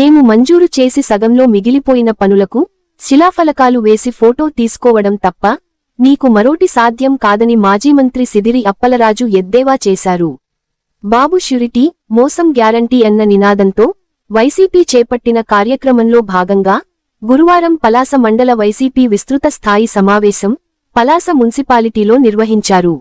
మేము మంజూరు చేసి సగంలో మిగిలిపోయిన పనులకు శిలాఫలకాలు వేసి ఫోటో తీసుకోవడం తప్ప నీకు మరోటి సాధ్యం కాదని మాజీ మంత్రి సిదిరి అప్పలరాజు ఎద్దేవా చేశారు. బాబు ష్యూరిటీ మోసం గ్యారంటీ అన్న నినాదంతో వైసీపీ చేపట్టిన కార్యక్రమంలో భాగంగా గురువారం పలాస మండల వైసీపీ విస్తృత స్థాయి సమావేశం పలాస మున్సిపాలిటీలో నిర్వహించారు.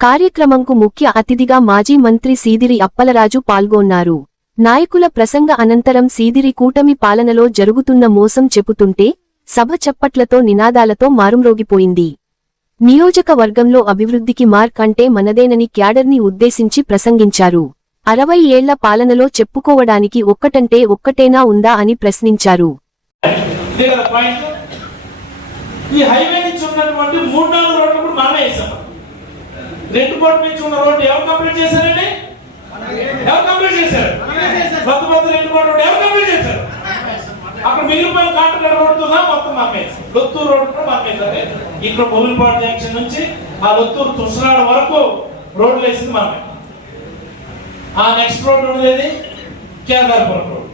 కార్యక్రమంకు ముఖ్య అతిథిగా మాజీ మంత్రి సీదిరి అప్పలరాజు పాల్గొన్నారు. నాయకుల ప్రసంగ అనంతరం సీదిరి కూటమి పాలనలో జరుగుతున్న మోసం చెబుతుంటే సభ చప్పట్లతో నినాదాలతో మారుమ్రోగిపోయింది. నియోజకవర్గంలో అభివృద్ధికి మార్క్ అంటే మనదేనని క్యాడర్ని ఉద్దేశించి ప్రసంగించారు. అరవై ఏళ్ళ పాలనలో చెప్పుకోవడానికి ఒక్కటంటే ఒక్కటేనా ఉందా అని ప్రశ్నించారు. ఈ హైవే నుంచి ఉన్నటువంటి మూడు నాలుగు రోడ్లు కూడా మనమే వేసాం. రెండు కోట్ల నుంచి ఉన్న రోడ్డు ఎవరు కంప్లీట్ చేశారండి? ఎవరు కంప్లీట్ చేశారు? కొత్త కోట్ల రోడ్డు ఎవరు కంప్లీట్ చేశారు? అక్కడ మిగిలిపోయిన కాంట్రాక్టర్ రోడ్డు మొత్తం వేసాం. లొత్తూరు రోడ్డు కూడా వేసాం. ఇక్కడ మొగులిపాడు జంక్షన్ నుంచి ఆ లొత్తూరు తుసనాడ వరకు రోడ్లు వేసింది మనమే ఆ నెక్స్ట్ రోడ్డు ఉండేది? కేదార్పురం రోడ్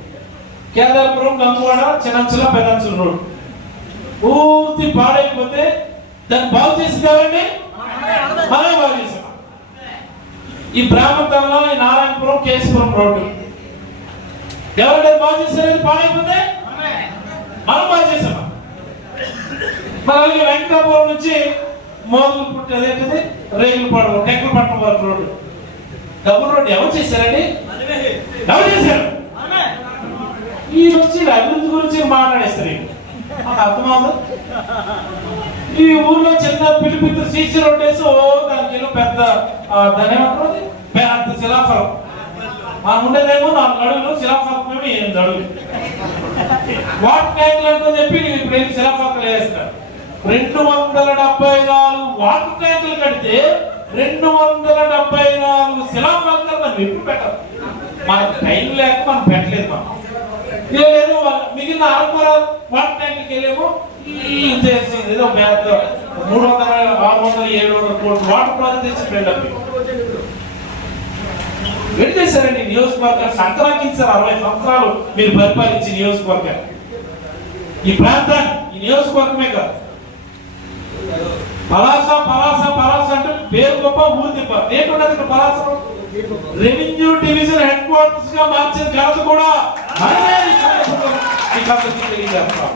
కేదార్పురం గంగవాడ చిన్నంచుల పెదంచుల రోడ్ పూర్తి పాడైపోతే దాన్ని బాగు చేసింది ఎవరండి? మనమే బాగు చేసాం ఈ బ్రాహ్మణతల్లో ఈ నారాయణపురం కేశపురం రోడ్డు. ఎవరు బాగా చేశారని పాడైపోతే? మనం బాగు చేసామా మరి అలాగే వెంకటాపురం నుంచి మోదులు పుట్టి అదేంటిది? రేగులపాడు టెక్కలపట్నం వరకు రోడ్డు. డబుల్ రోడ్డు ఎవరు చేశారండి? ఎవరు చేశారు? ఈ వచ్చి అభివృద్ధి గురించి మాట్లాడేస్తారు అర్థమవుతుంది ఈ ఊర్లో చిన్న పిలిపిత్త సీసీ రోడ్డు వేసి ఓ దాని దాని ఏమంటారు? అది? పెద్ద శిలాఫలం. మా ఉండేదేమో నాలుగు అడుగులు శిలాఫలం ఏమో ఎనిమిది అడుగులు. వాటర్ ట్యాంకులు అనుకుని చెప్పి ఇప్పుడు ఏం శిలాఫలకలు వేస్తారు రెండు వందల డెబ్బై నాలుగు వాటర్ ట్యాంకులు కడితే రెండు వందల డెబ్బై నాలుగు శిలాఫలకాలు మనం ఎప్పుడు పెట్టాలి. మనకు టైం లేక మనం పెట్టలేదు మనం. ఇదే లేదు మిగిలిన అరకొర వాటర్ ట్యాంకులకి వెళ్ళేమో? ఏదో పెద్ద మూడు వందల ఆరు వందల ఏడు వందల కోట్లు వాటర్ ప్రాజెక్ట్ తెచ్చి బిల్డప్ ఏం చేశారండి ఈ నియోజకవర్గాన్ని సంక్రాంతించారు అరవై సంవత్సరాలు మీరు పరిపాలించి నియోజకవర్గాన్ని ఈ ప్రాంతాన్ని ఈ నియోజకవర్గమే కాదు. పలాస పలాస పలాస అంటే పేరు గొప్ప ఊరు తిప్ప. రేటు ఇక్కడ పలాస రెవెన్యూ డివిజన్ హెడ్ క్వార్టర్స్గా మార్చిన ఘనత కూడా. మనమే ఈ తెలియజేస్తాం.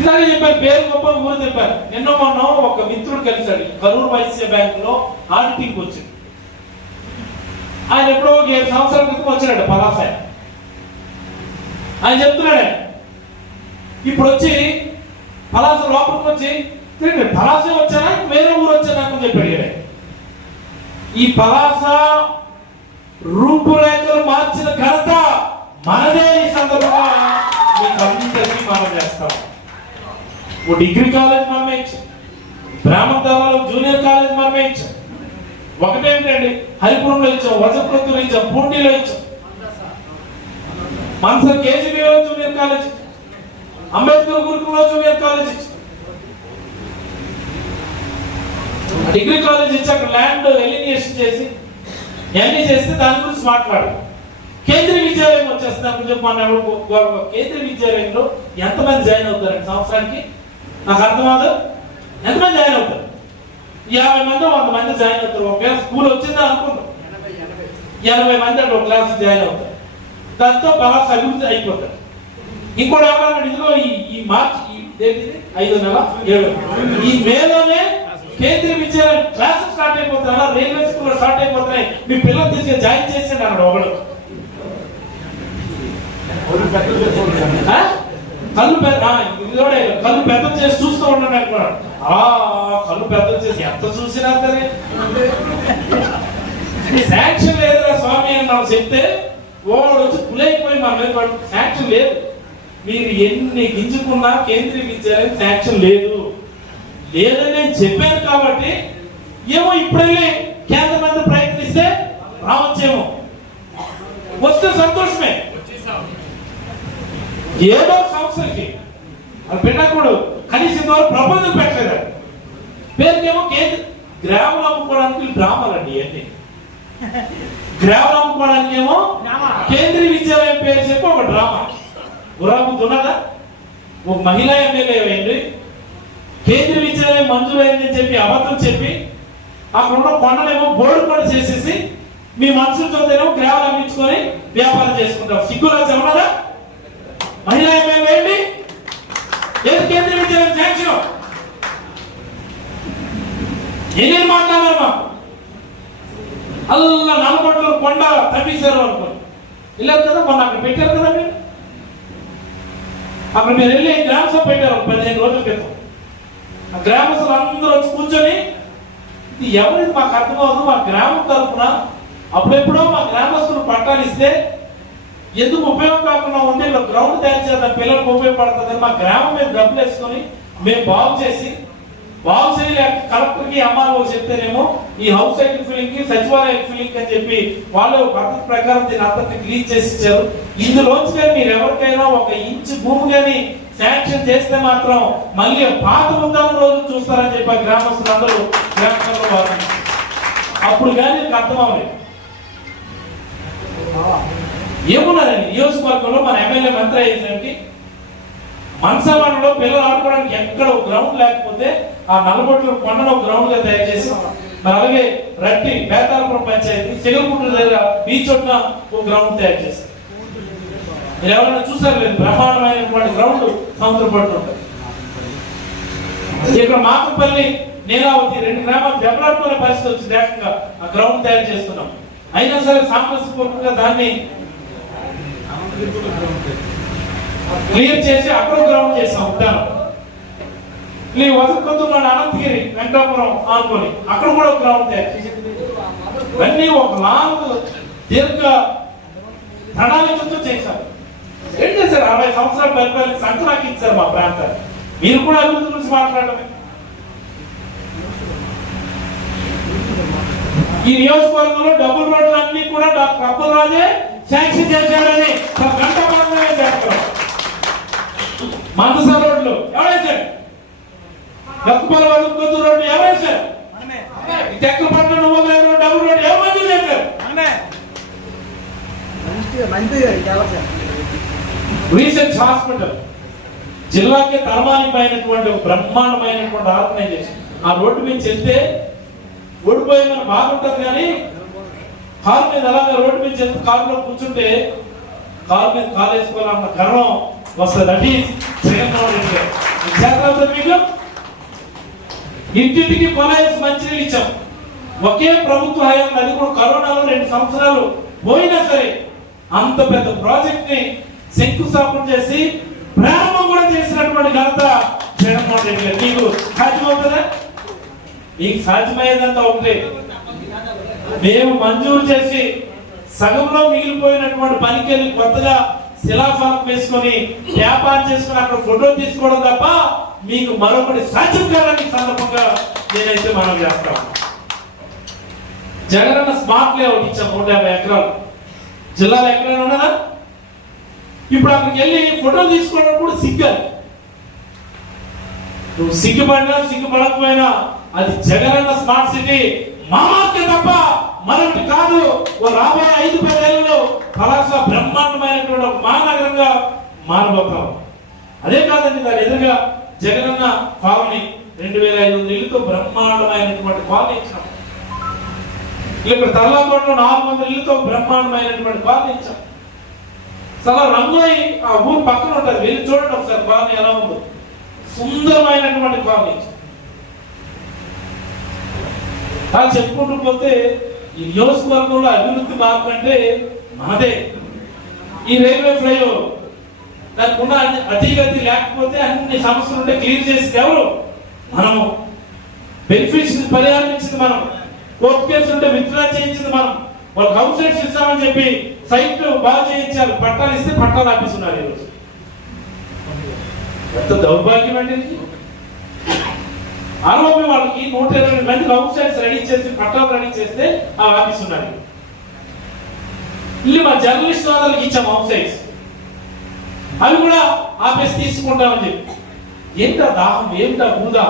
ఇలాగే చెప్పారు పేరు గొప్ప ఊరు చెప్పారు. నిన్న మొన్న ఒక మిత్రుడు కలిశాడు కరూరు వైశ్య బ్యాంక్లో ఆడిటింగ్ వచ్చింది ఆయన ఎప్పుడో ఒక ఏడు సంవత్సరాల క్రితం వచ్చాడు పలాసాయ ఆయన. చెప్తున్నాడు చెప్తున్నాడే ఇప్పుడు వచ్చి పలాస లోపలికి వచ్చి తిరిగి పలాస వచ్చానా? వేరే ఊరు వచ్చానా? అని చెప్పాడు అడిగాడు ఈ పలాస రూపురేఖలు మార్చిన ఘనత మనదే ఈ సందర్భంగా మీకు అందరికీ మనం చేస్తాం. ఓ డిగ్రీ కాలేజ్ మనమే ఇచ్చాం బ్రాహ్మణాలలో జూనియర్ కాలేజ్ మనమే ఇచ్చాం ఒకటేంటండి హరిపురంలో ఇచ్చాం వజపత్తులు ఇచ్చాం పూటీలో ఇచ్చాం. మనసర్ కేజీబీలో జూనియర్ కాలేజ్ అంబేద్కర్ గురుకుల్లో జూనియర్ కాలేజ్ ఇచ్చాం. డిగ్రీ కాలేజ్ ఇచ్చి అక్కడ ల్యాండ్ ఎలినియేషన్ చేసి ఇవన్నీ చేస్తే దాని గురించి మాట్లాడు. కేంద్రీయ విద్యాలయం వచ్చేస్తుంది అప్పుడు చెప్పి మన కేంద్రీయ విద్యాలయంలో ఎంతమంది జాయిన్ అవుతారండి సంవత్సరానికి? నాకు అర్థమవుదు ఎంతమంది జాయిన్ అవుతారు? యాభై మంది వంద మంది జాయిన్ అవుతారు. ఒకవేళ స్కూల్ వచ్చిందా అనుకుందాం? ఎనభై మంది అక్కడ ఒక క్లాస్ జాయిన్ అవుతారు. దాంతో బాగా అభివృద్ధి అయిపోతారు. ఇంకోటి ఏమన్నా ఇదిగో ఈ మార్చి ఐదో నెల ఏడు ఈ మేలోనే కేంద్రీయ విద్యాలయం క్లాసెస్ స్టార్ట్ అయిపోతున్నాయి రైల్వే స్కూల్ స్టార్ట్ అయిపోతున్నాయి. మీ పిల్లలు తీసుకొని జాయిన్ చేసేయండి అన్నాడు ఒకడు? కళ్ళు పెద్ద కూడా కళ్ళు పెద్ద చేసి చూస్తూ ఉన్నాడు అనుకున్నాడు ఆ కళ్ళు పెద్ద చేసి ఎంత చూసినా సరే. శాంక్షన్ లేదురా స్వామి అని మనం చెప్తే వాడు వచ్చి పులైపోయి మన మీద పడు శాంక్షన్ లేదు. మీరు ఎన్ని గింజుకున్నా కేంద్రీయ విద్యాలయం శాంక్షన్ లేదు. లేదని నేను చెప్పాను కాబట్టి ఏమో ఇప్పుడెళ్ళి కేంద్ర మంత్రి ప్రయత్నిస్తే రావచ్చేమో. వస్తే సంతోషమే. ఏదో సంస్థలకి అది పెట్టకూడదు కనీసం ఇంతవరకు ప్రపోజల్ పెట్టలేదు. పేరుకేమో కేంద్ర గ్రాములు అమ్ముకోవడానికి డ్రామాలు అండి ఇవన్నీ. గ్రామం అమ్ముకోవడానికి ఏమో కేంద్రీయ విద్యాలయం పేరు చెప్పి ఒక డ్రామా. ఉన్నదా ఒక మహిళా ఎమ్మెల్యే అయింది. కేంద్రీయ విద్యాలయం మంజూరైందని చెప్పి అబద్ధం చెప్పి అక్కడ ఉన్న కొండలేమో బోర్డు కూడా చేసేసి మీ మనుషులతోనేమో గ్రామాలు అమ్మించుకొని వ్యాపారం చేసుకుంటాం. సిగ్గురాజు ఉన్నదా మహిళా ఎమ్మెల్యే ఏది కేంద్రీయ విద్యాలయం శాంక్షన్? మాట్లాడారు మాట్లాడారమ్మా అల్లా నలబొట్లు కొండ తవ్వేశారు అనుకోండి వెళ్ళారు కదా మొన్న అక్కడ పెట్టారు కదా మీరు? అక్కడ మీరు వెళ్ళి గ్రామ సభ పెట్టారు పదిహేను రోజుల క్రితం. ఆ గ్రామస్తులు అందరూ వచ్చి కూర్చొని ఇది ఎవరిది? మాకు అర్థమవుతుంది మా గ్రామం తరఫున అప్పుడెప్పుడో మా గ్రామస్తులు పట్టాలు ఇస్తే ఎందుకు ఉపయోగం కాకుండా ఉంటే ఇలా గ్రౌండ్ తయారు చేద్దాం పిల్లలకు ఉపయోగపడుతుంది మా గ్రామం మేము డబ్బులు వేసుకొని మేము బాగు చేసి బాగు చేయలేక కలెక్టర్కి ఎంఆర్ఓ చెప్తేనేమో ఈ హౌస్ సైడ్ ఫిల్లింగ్కి సచివాలయ ఫిల్లింగ్ అని చెప్పి వాళ్ళు ఒక పద్ధతి ప్రకారం దీని అంతటి క్లీన్ చేసి ఇచ్చారు. ఇందులోంచి కానీ మీరు ఎవరికైనా ఒక ఇంచు భూమి కానీ శాంక్షన్ చేస్తే మాత్రం మళ్ళీ పాత ఉద్దాం రోజు చూస్తారని చెప్పి ఆ గ్రామస్తులందరూ గ్రామంలో వారు. అప్పుడు కానీ అర్థం అవలేదు ఏమున్నదండి నియోజకవర్గంలో మన ఎమ్మెల్యే మంత్రి అయ్యేసరికి మనసవాడలో పిల్లలు ఆడుకోవడానికి ఎక్కడ ఒక గ్రౌండ్ లేకపోతే ఆ నల్లబొట్ల కొండను గ్రౌండ్గా తయారు చేసి మరి అలాగే రట్టి బేతాలపురం పంచాయతీ చెగలకుంట దగ్గర బీచ్ ఉన్న ఒక గ్రౌండ్ తయారు చేశారు. మీరు ఎవరైనా చూసారు లేదు? బ్రహ్మాండమైనటువంటి గ్రౌండ్ సముద్ర పడుతుంటారు ఇక్కడ మాకుపల్లి నేలావతి రెండు గ్రామాలు దెబ్బలాడుకునే పరిస్థితి వచ్చి ఏకంగా. ఆ గ్రౌండ్ తయారు చేస్తున్నాం. అయినా సరే సాంప్రదాయపూర్వకంగా దాన్ని క్లియర్ చేసి అక్కడ గ్రౌండ్ చేసాం ఉద్యానం నీ వసంతున్నాడు అనంతగిరి వెంకటాపురం ఆనుకొని అక్కడ కూడా గ్రౌండ్ తయారు చేసాం ఇవన్నీ ఒక లాంగ్ దీర్ఘ ప్రణాళికతో చేశారు ఏం చేశారు? అరవై సంవత్సరాల పరిపాలన సంక్రాంతి ఇచ్చారు మా ప్రాంతాన్ని మీరు కూడా అభివృద్ధి గురించి మాట్లాడమే ఈ నియోజకవర్గంలో డబుల్ రోడ్లు అన్ని కూడా డాక్టర్ అప్పలరాజే శాంక్షన్ చేశాడని లక్కుపల వదుకొద్దు రోడ్డు ఎవరేశారు టెక్కలపట్నం నువ్వు డబుల్ రోడ్డు ఎవరు మంజూరు చేశారు రీసెర్చ్ హాస్పిటల్ జిల్లాకి తలమానికమైనటువంటి బ్రహ్మాండమైనటువంటి ఆర్గనైజేషన్ ఆ రోడ్డు మీద వెళ్తే ఓడిపోయి మనం బాగుంటుంది కానీ కారు మీద అలాగే రోడ్డు మీద చెప్తే కారులో కూర్చుంటే కారు మీద కాలు వేసుకోవాలన్న గర్వం వస్తుంది. అది జగన్మోహన్ రెడ్డి గారు. మీకు? ఇంటింటికి కొలాయిస్ మంచినీళ్ళు ఇచ్చాం. ఒకే ప్రభుత్వ హయాంలో అది కూడా కరోనాలో రెండు సంవత్సరాలు పోయినా సరే అంత పెద్ద ప్రాజెక్ట్ని శంకుస్థాపన చేసి ప్రారంభం కూడా చేసినటువంటి ఘనత జగన్మోహన్ రెడ్డి గారు. మీకు సాధ్యమవుతుందా? మీకు సాధ్యమయ్యేదంతా ఒకటే. మేము మంజూరు చేసి సగంలో మిగిలిపోయినటువంటి పనికి వెళ్ళి కొత్తగా శిలాఫలకం వేసుకొని వ్యాపారం చేసుకొని అక్కడ ఫోటో తీసుకోవడం తప్ప మీకు మరొకటి సాధ్యం కాదని సందర్భంగా నేనైతే మనం చేస్తాను జగనన్న స్మార్ట్ లేఅవుట్ ఇచ్చాం నూట యాభై ఎకరాలు. జిల్లాలో ఎక్కడైనా ఉన్నదా? ఇప్పుడు అక్కడికి వెళ్ళి ఫోటో తీసుకోవడం కూడా సిగ్గాలి. నువ్వు సిగ్గుపడినా సిగ్గుపడకపోయినా అది జగనన్న స్మార్ట్ సిటీ. మా మార్కెట్ తప్ప మనకి కాదు. ఓ రాబోయే ఐదు పదేళ్ళలో పలాస బ్రహ్మాండమైనటువంటి ఒక మహానగరంగా మారబోతాం. అదే కాదండి దాని ఎదురుగా జగనన్న కాలనీ రెండు వేల ఐదు వందల ఇల్లుతో బ్రహ్మాండమైనటువంటి కాలనీ ఇచ్చాం ఇక్కడ తర్లాకోటలో నాలుగు వందల ఇల్లుతో బ్రహ్మాండమైనటువంటి కాలనీ ఇచ్చాం చాలా రంగోయి ఆ ఊరు పక్కన ఉంటుంది. వెళ్ళి చూడండి ఒకసారి కాలనీ ఎలా ఉందో. సుందరమైనటువంటి కాలనీ అలా చెప్పుకుంటూ పోతే ఈ నియోజకవర్గంలో అభివృద్ధి మార్గం అంటే మనదే. ఈ రైల్వే ఫ్లైఓవర్. దానికి ఉన్న అతిగతి లేకపోతే అన్ని సమస్యలు ఉంటే క్లియర్ చేసింది ఎవరు? మనము. బెనిఫిట్స్ పరిహారించింది మనం. కోర్టు కేసు ఉంటే విత్డ్రా చేయించింది మనం. వాళ్ళకి హౌస్ రేట్స్ ఇస్తామని చెప్పి సైట్లు బాగా చేయించారు. పట్టాలు ఇస్తే పట్టాలు ఆపిస్తున్నారు ఈరోజు. ఎంత దౌర్భాగ్యం అండి ఆరోపి అరవై వాళ్ళకి నూట ఇరవై మంది హౌస్ సైట్స్ రెడీ చేసి పట్టాలు రెడీ చేస్తే ఆ ఆఫీస్ ఉన్నారు. ఇల్లు మా జర్నలిస్ట్ సోదరులకు ఇచ్చాం హౌస్ సైట్స్ అవి కూడా ఆపేసి తీసుకుంటామని చెప్పి. ఏంటా దాహం? ఏంటా బూదా?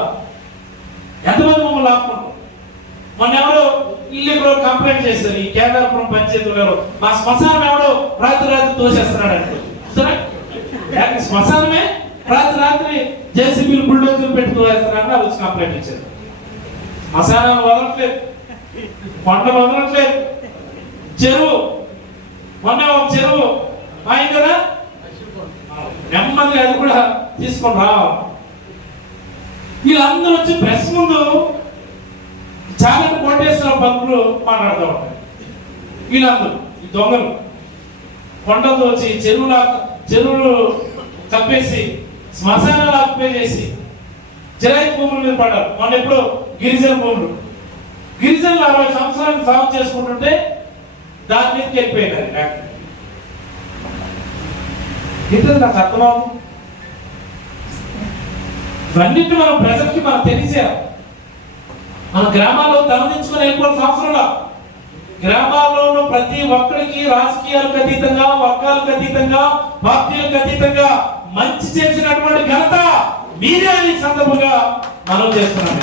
ఎంతమంది మమ్మల్ని ఆపుకుంటాం మొన్న ఎవరో ఇల్లు ఇక్కడ కంప్లైంట్ చేశారు ఈ కేదారపురం పంచాయతీలో మా శ్మశానం ఎవడో రాత్రి రాత్రి తోసేస్తున్నాడు అంటే శ్మశానమే? రాత్రి రాత్రి జేసీబీలు బుల్డోజర్ పెట్టి తోసేస్తున్నారని వాళ్ళు వచ్చి కంప్లైంట్ ఇచ్చారు. శ్మశానం వదలట్లేదు. కొండ వదలట్లేదు. చెరువు. మొన్న ఒక చెరువు. మా కదా నెమ్మదిగా అది కూడా తీసుకొని రా. వీళ్ళందరూ వచ్చి ప్రెస్ ముందు చాలా కోటేశ్వర భక్తులు మాట్లాడుతూ ఉంటారు. వీళ్ళందరూ ఈ దొంగలు. కొండతో వచ్చి చెరువులా చెరువులు కప్పేసి శ్మశానాలు ఆక్యుపై చేసి జరాయి భూముల మీద పడ్డారు. మొన్న ఎప్పుడు గిరిజన భూములు. గిరిజనులు అరవై సంవత్సరాలు సాగు చేసుకుంటుంటే దాని మీదకి వెళ్ళిపోయినారు. లేక. నాకు అర్థమవు ఇవన్నిటి మనం ప్రజలకి మనం తెలియజేయాలి మన గ్రామాల్లో తలదించుకుని వెళ్ళిపోవాల్సిన అవసరం లేదు గ్రామాల్లోనూ ప్రతి ఒక్కరికి రాజకీయాలకు అతీతంగా వర్గాలకు అతీతంగా పార్టీలకు అతీతంగా మంచి చేసినటువంటి ఘనత మీరే ఈ సందర్భంగా మనం చేస్తున్నాం